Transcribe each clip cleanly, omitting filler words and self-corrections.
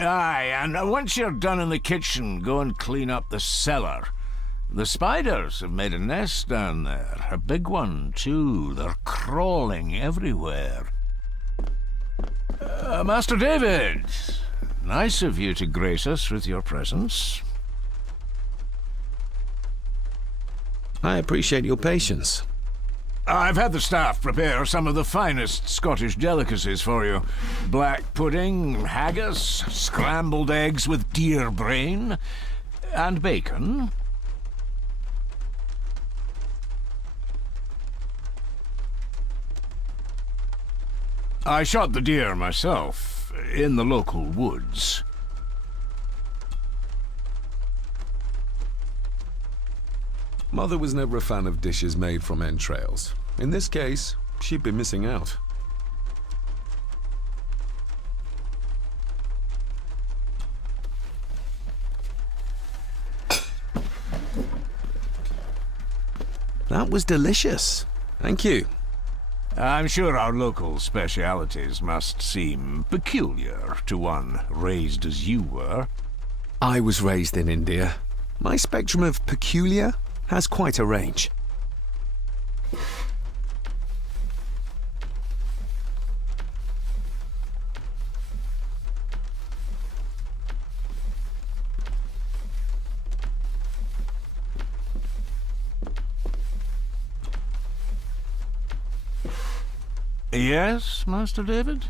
Aye, and once you're done in the kitchen, go and clean up the cellar. The spiders have made a nest down there. A big one, too. They're crawling everywhere. Master David, nice of you to grace us with your presence. I appreciate your patience. I've had the staff prepare some of the finest Scottish delicacies for you. Black pudding, haggis, scrambled eggs with deer brain, and bacon. I shot the deer myself, in the local woods. Mother was never a fan of dishes made from entrails. In this case, she'd be missing out. That was delicious. Thank you. I'm sure our local specialities must seem peculiar to one raised as you were. I was raised in India. My spectrum of peculiar has quite a range. Yes, Master David?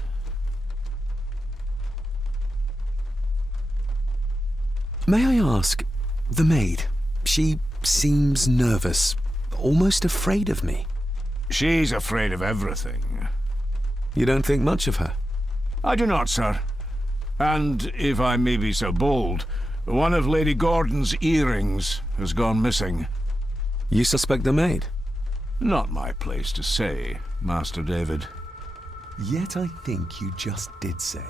May I ask, the maid, she seems nervous, almost afraid of me. She's afraid of everything. You don't think much of her? I do not, sir. And, if I may be so bold, one of Lady Gordon's earrings has gone missing. You suspect the maid? Not my place to say, Master David. Yet I think you just did say.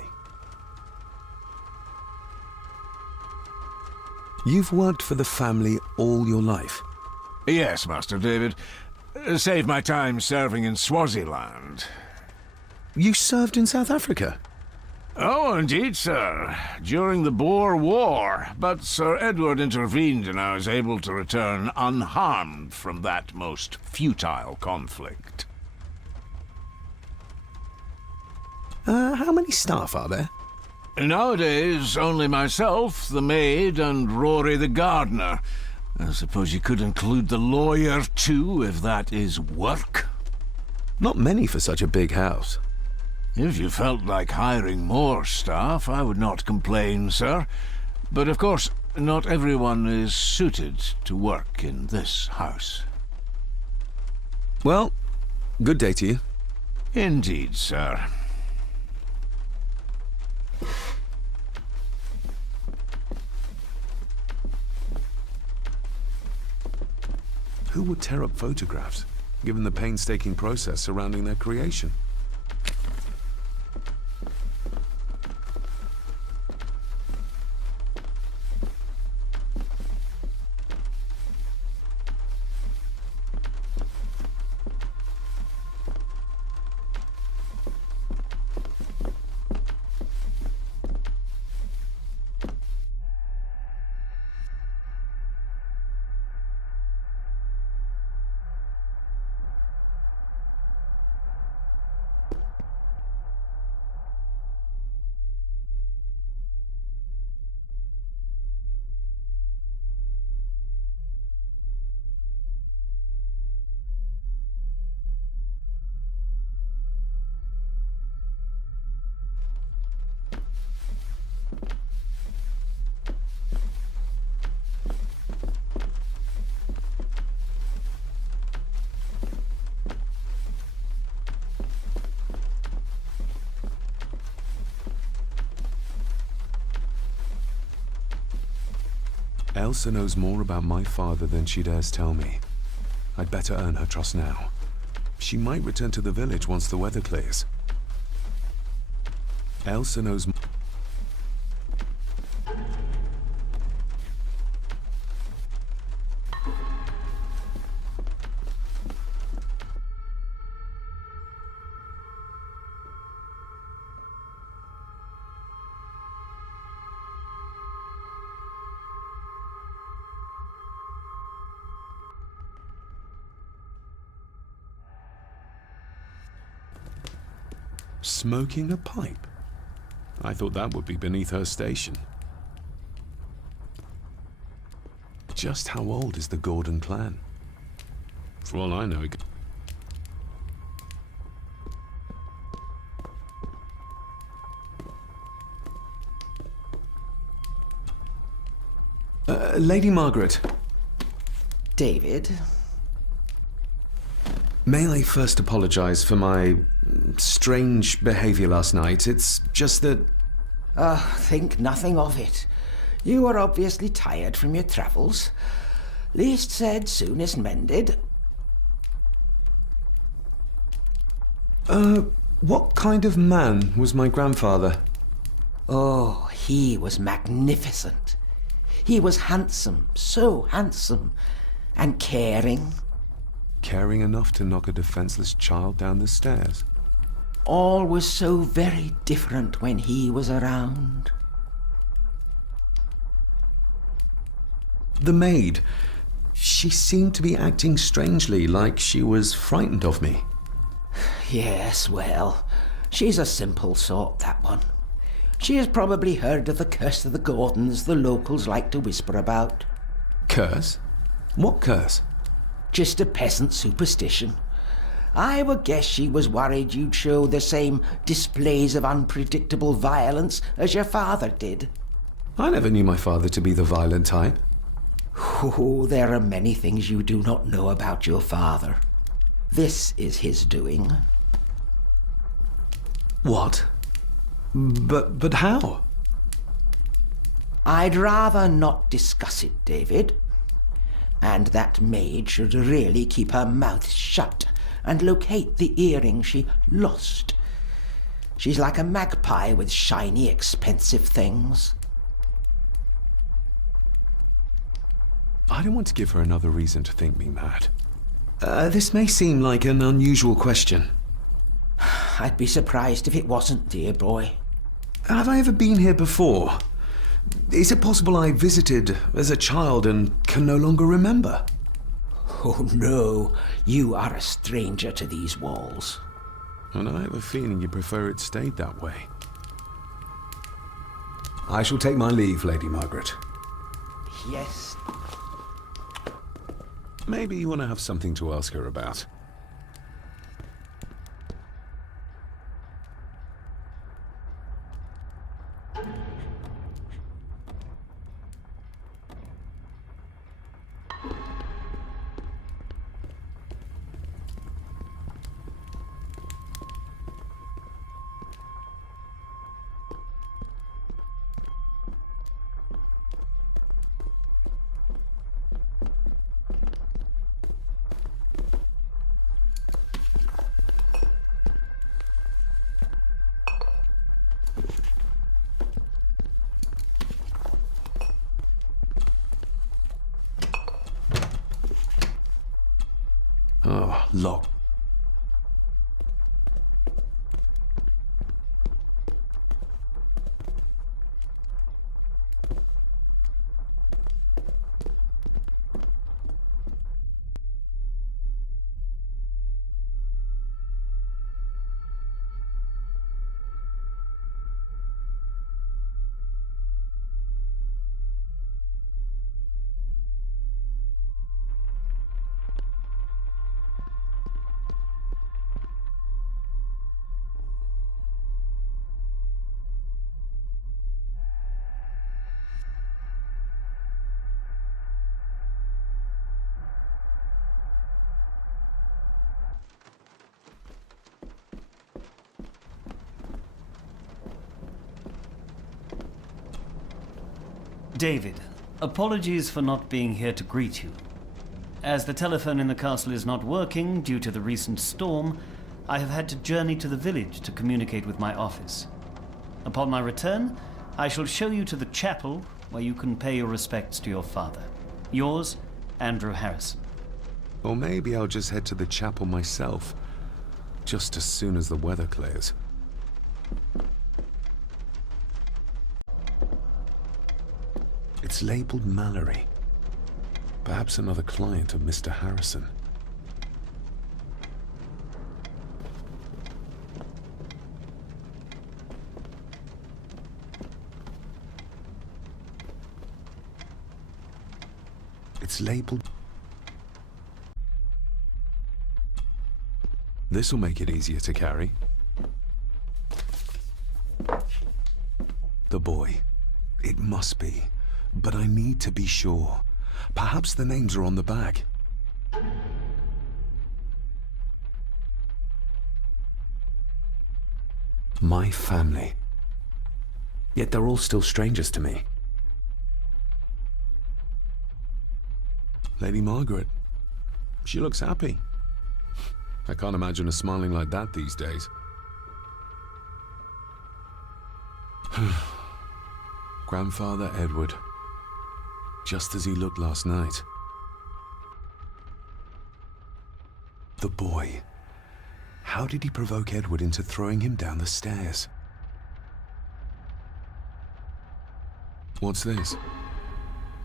You've worked for the family all your life? Yes, Master David. Save my time serving in Swaziland. You served in South Africa? Oh, indeed, sir. During the Boer War. But Sir Edward intervened and I was able to return unharmed from that most futile conflict. How many staff are there? Nowadays, only myself, the maid, and Rory the gardener. I suppose you could include the lawyer, too, if that is work. Not many for such a big house. If you felt like hiring more staff, I would not complain, sir. But of course, not everyone is suited to work in this house. Well, good day to you. Indeed, sir. Who would tear up photographs, given the painstaking process surrounding their creation? Elsa knows more about my father than she dares tell me. I'd better earn her trust now. She might return to the village once the weather clears. Elsa knows... Smoking a pipe? I thought that would be beneath her station. Just how old is the Gordon clan? For all I know, Lady Margaret. David? May I first apologize for my strange behavior last night? It's just that... Think nothing of it. You were obviously tired from your travels. Least said, soonest mended. What kind of man was my grandfather? Oh, he was magnificent. He was handsome, so handsome, and caring. caring enough to knock a defenseless child down the stairs. All was so very different when he was around. The maid, she seemed to be acting strangely, like she was frightened of me. Yes, well, she's a simple sort, that one. She has probably heard of the curse of the Gordons the locals like to whisper about. Curse? What curse? Just a peasant superstition. I would guess she was worried you'd show the same displays of unpredictable violence as your father did. I never knew my father to be the violent type. Oh, there are many things you do not know about your father. This is his doing. What? But how? I'd rather not discuss it, David. And that maid should really keep her mouth shut and locate the earring she lost. She's like a magpie with shiny, expensive things. I don't want to give her another reason to think me mad. This may seem like an unusual question. I'd be surprised if it wasn't, dear boy. Have I ever been here before? Is it possible I visited as a child and can no longer remember? Oh no, you are a stranger to these walls. And I have a feeling you prefer it stayed that way. I shall take my leave, Lady Margaret. Yes. Maybe you want to have something to ask her about. Oh, locked. David, apologies for not being here to greet you. As the telephone in the castle is not working due to the recent storm, I have had to journey to the village to communicate with my office. Upon my return, I shall show you to the chapel where you can pay your respects to your father. Yours, Andrew Harrison. Or maybe I'll just head to the chapel myself, just as soon as the weather clears. It's labeled Mallory. Perhaps another client of Mr. Harrison. It's labeled... This'll make it easier to carry. The boy. It must be. But I need to be sure. Perhaps the names are on the bag. My family. Yet they're all still strangers to me. Lady Margaret. She looks happy. I can't imagine her smiling like that these days. Grandfather Edward. Just as he looked last night. The boy. How did he provoke Edward into throwing him down the stairs? What's this?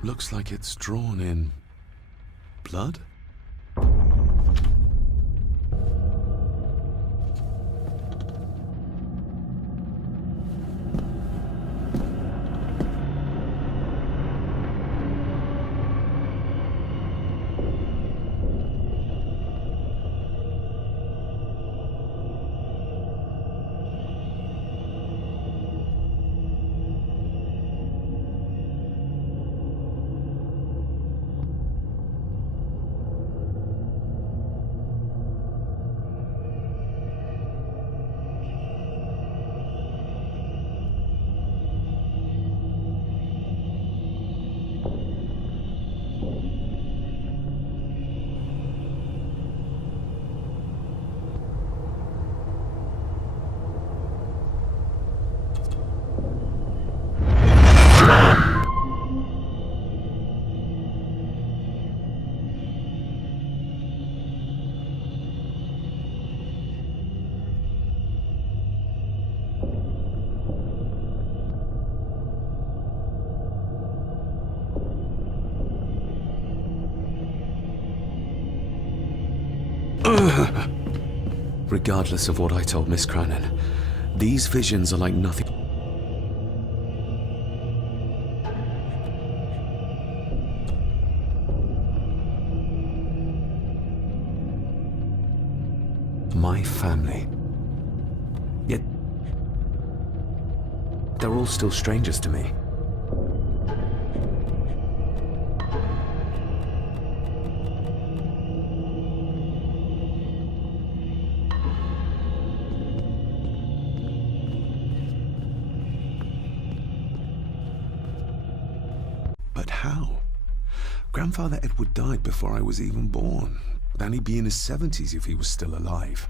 Looks like it's drawn in... blood? Regardless of what I told Miss Cranon, these visions are like nothing. My family. Yet they're all still strangers to me. But how? Grandfather Edward died before I was even born. Then he'd be in his 70s if he was still alive.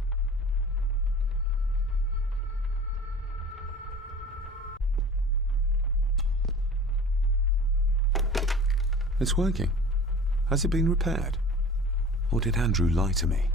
It's working. Has it been repaired? Or did Andrew lie to me?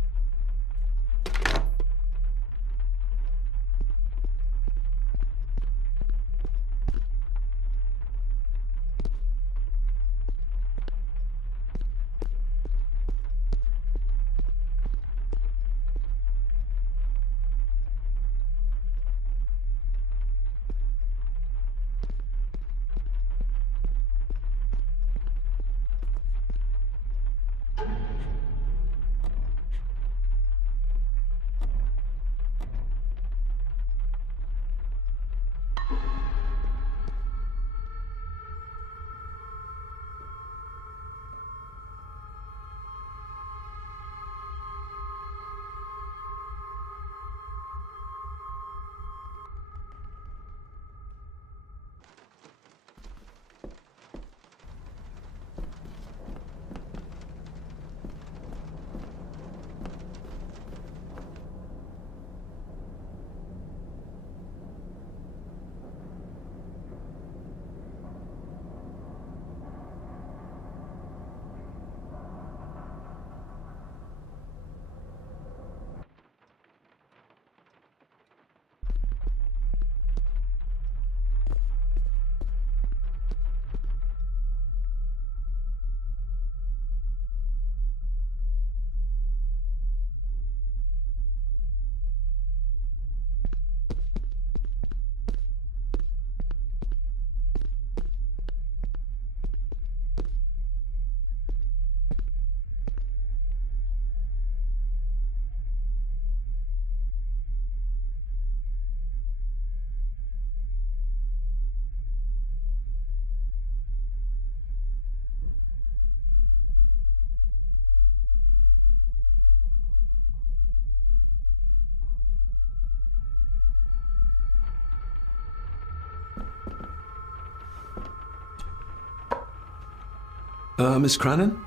Miss Crannan?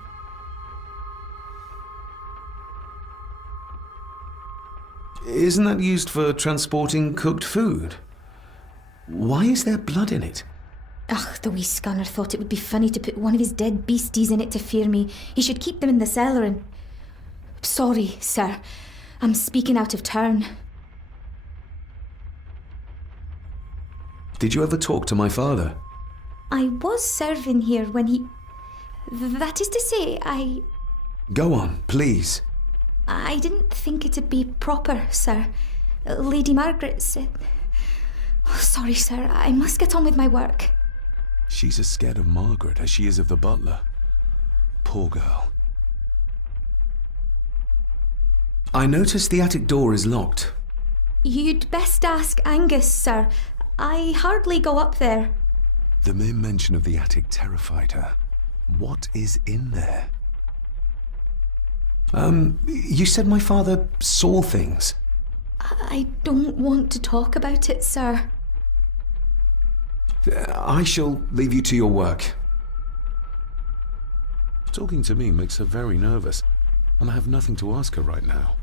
Isn't that used for transporting cooked food? Why is there blood in it? Ugh, the wee scunner thought it would be funny to put one of his dead beasties in it to fear me. He should keep them in the cellar and... Sorry, sir. I'm speaking out of turn. Did you ever talk to my father? I was serving here when he... That is to say, Go on, please. I didn't think it'd be proper, sir. Lady Margaret said... Oh, sorry, sir. I must get on with my work. She's as scared of Margaret as she is of the butler. Poor girl. I noticed the attic door is locked. You'd best ask Angus, sir. I hardly go up there. The mere mention of the attic terrified her. What is in there? You said my father saw things. I don't want to talk about it, sir. I shall leave you to your work. Talking to me makes her very nervous, and I have nothing to ask her right now.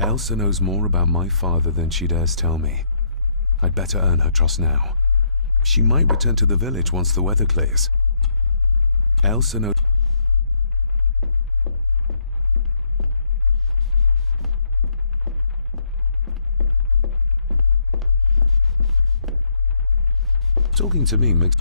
Elsa knows more about my father than she dares tell me. I'd better earn her trust now. She might return to the village once the weather clears. Elsa knows... Talking to me makes...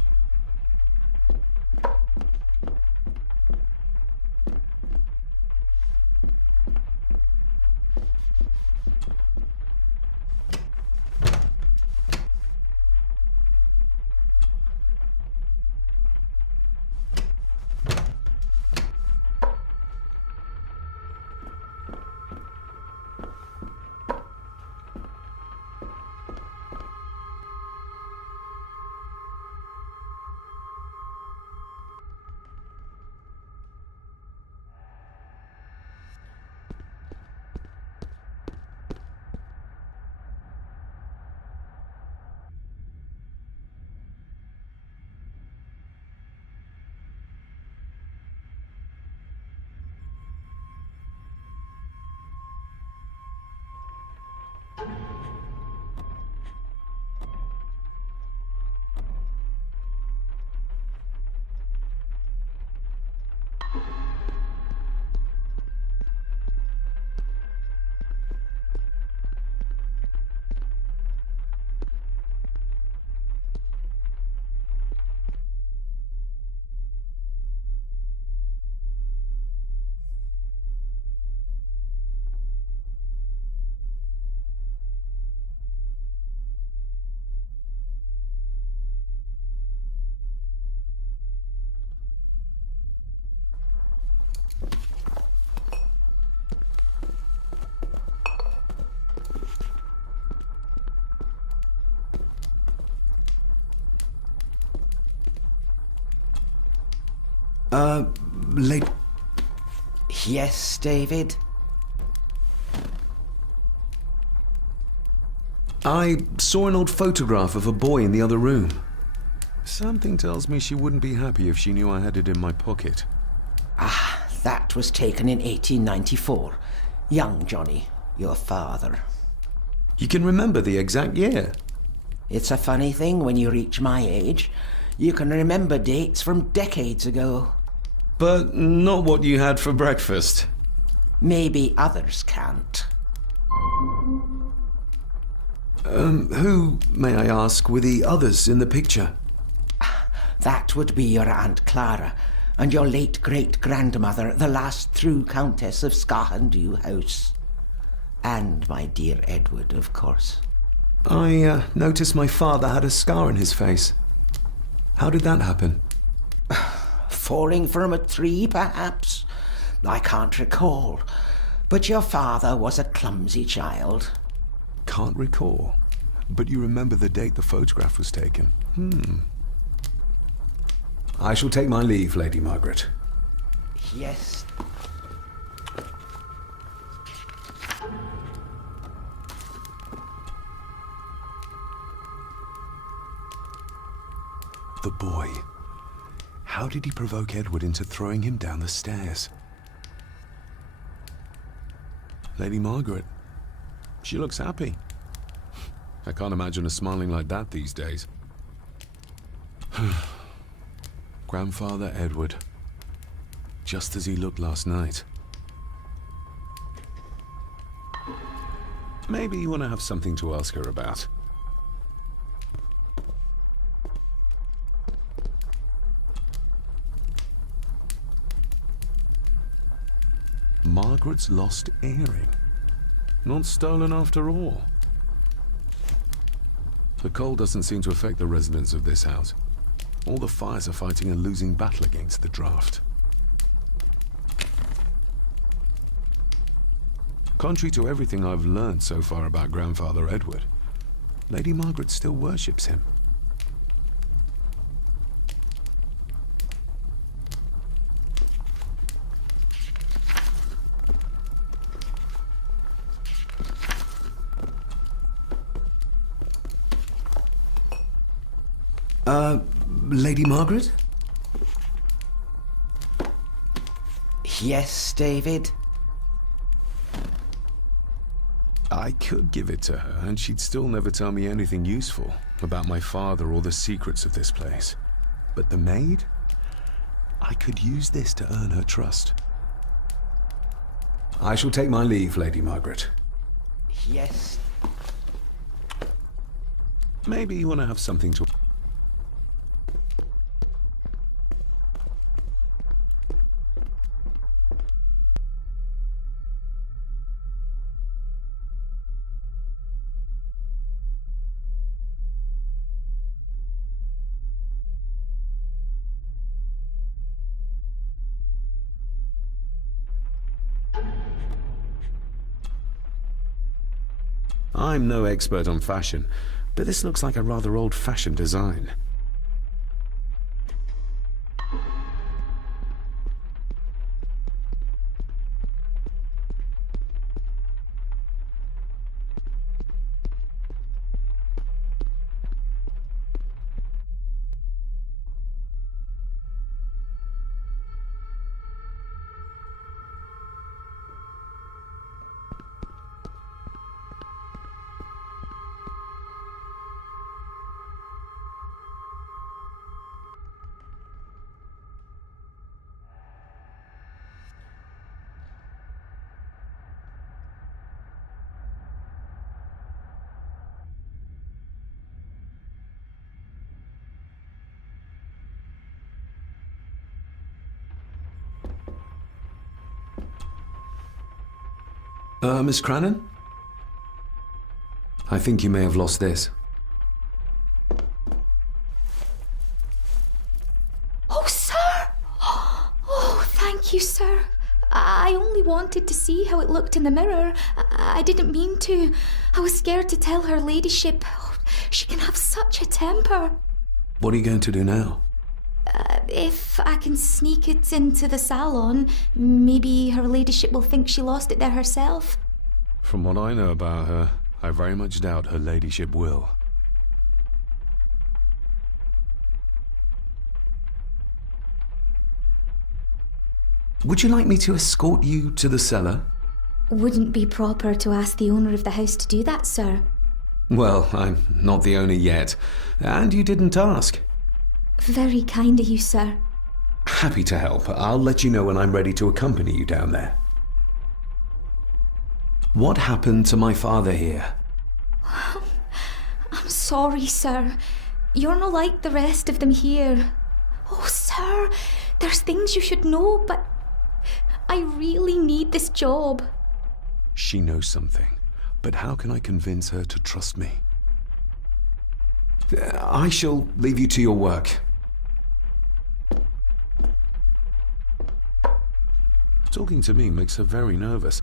Late... Yes, David? I saw an old photograph of a boy in the other room. Something tells me she wouldn't be happy if she knew I had it in my pocket. Ah, that was taken in 1894. Young Johnny, your father. You can remember the exact year. It's a funny thing when you reach my age. You can remember dates from decades ago. But not what you had for breakfast. Maybe others can't. Who, may I ask, were the others in the picture? That would be your Aunt Clara and your late great-grandmother, the last true Countess of Scahandew House. And my dear Edward, of course. I noticed my father had a scar on his face. How did that happen? Falling from a tree, perhaps? I can't recall. But your father was a clumsy child. Can't recall. But you remember the date the photograph was taken? I shall take my leave, Lady Margaret. Yes. The boy. How did he provoke Edward into throwing him down the stairs? Lady Margaret. She looks happy. I can't imagine her smiling like that these days. Grandfather Edward. Just as he looked last night. Maybe you want to have something to ask her about. Margaret's lost earring. Not stolen after all. The cold doesn't seem to affect the residents of this house. All the fires are fighting a losing battle against the draft. Contrary to everything I've learned so far about Grandfather Edward, Lady Margaret still worships him. Lady Margaret? Yes, David? I could give it to her, and she'd still never tell me anything useful about my father or the secrets of this place. But the maid? I could use this to earn her trust. I shall take my leave, Lady Margaret. Yes. Maybe you want to have something to... I'm no expert on fashion, but this looks like a rather old-fashioned design. Miss Crannan? I think you may have lost this. Oh, sir! Oh, thank you, sir. I only wanted to see how it looked in the mirror. I didn't mean to. I was scared to tell her ladyship. Oh, she can have such a temper. What are you going to do now? If I can sneak it into the salon, maybe her ladyship will think she lost it there herself. From what I know about her, I very much doubt her ladyship will. Would you like me to escort you to the cellar? Wouldn't be proper to ask the owner of the house to do that, sir. Well, I'm not the owner yet, and you didn't ask. Very kind of you, sir. Happy to help. I'll let you know when I'm ready to accompany you down there. What happened to my father here? I'm sorry, sir. You're not like the rest of them here. Oh, sir, there's things you should know, but I really need this job. She knows something, but how can I convince her to trust me? I shall leave you to your work. Talking to me makes her very nervous.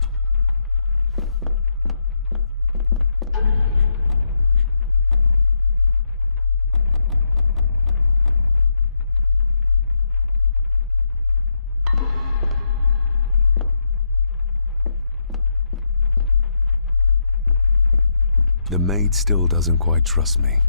The maid still doesn't quite trust me.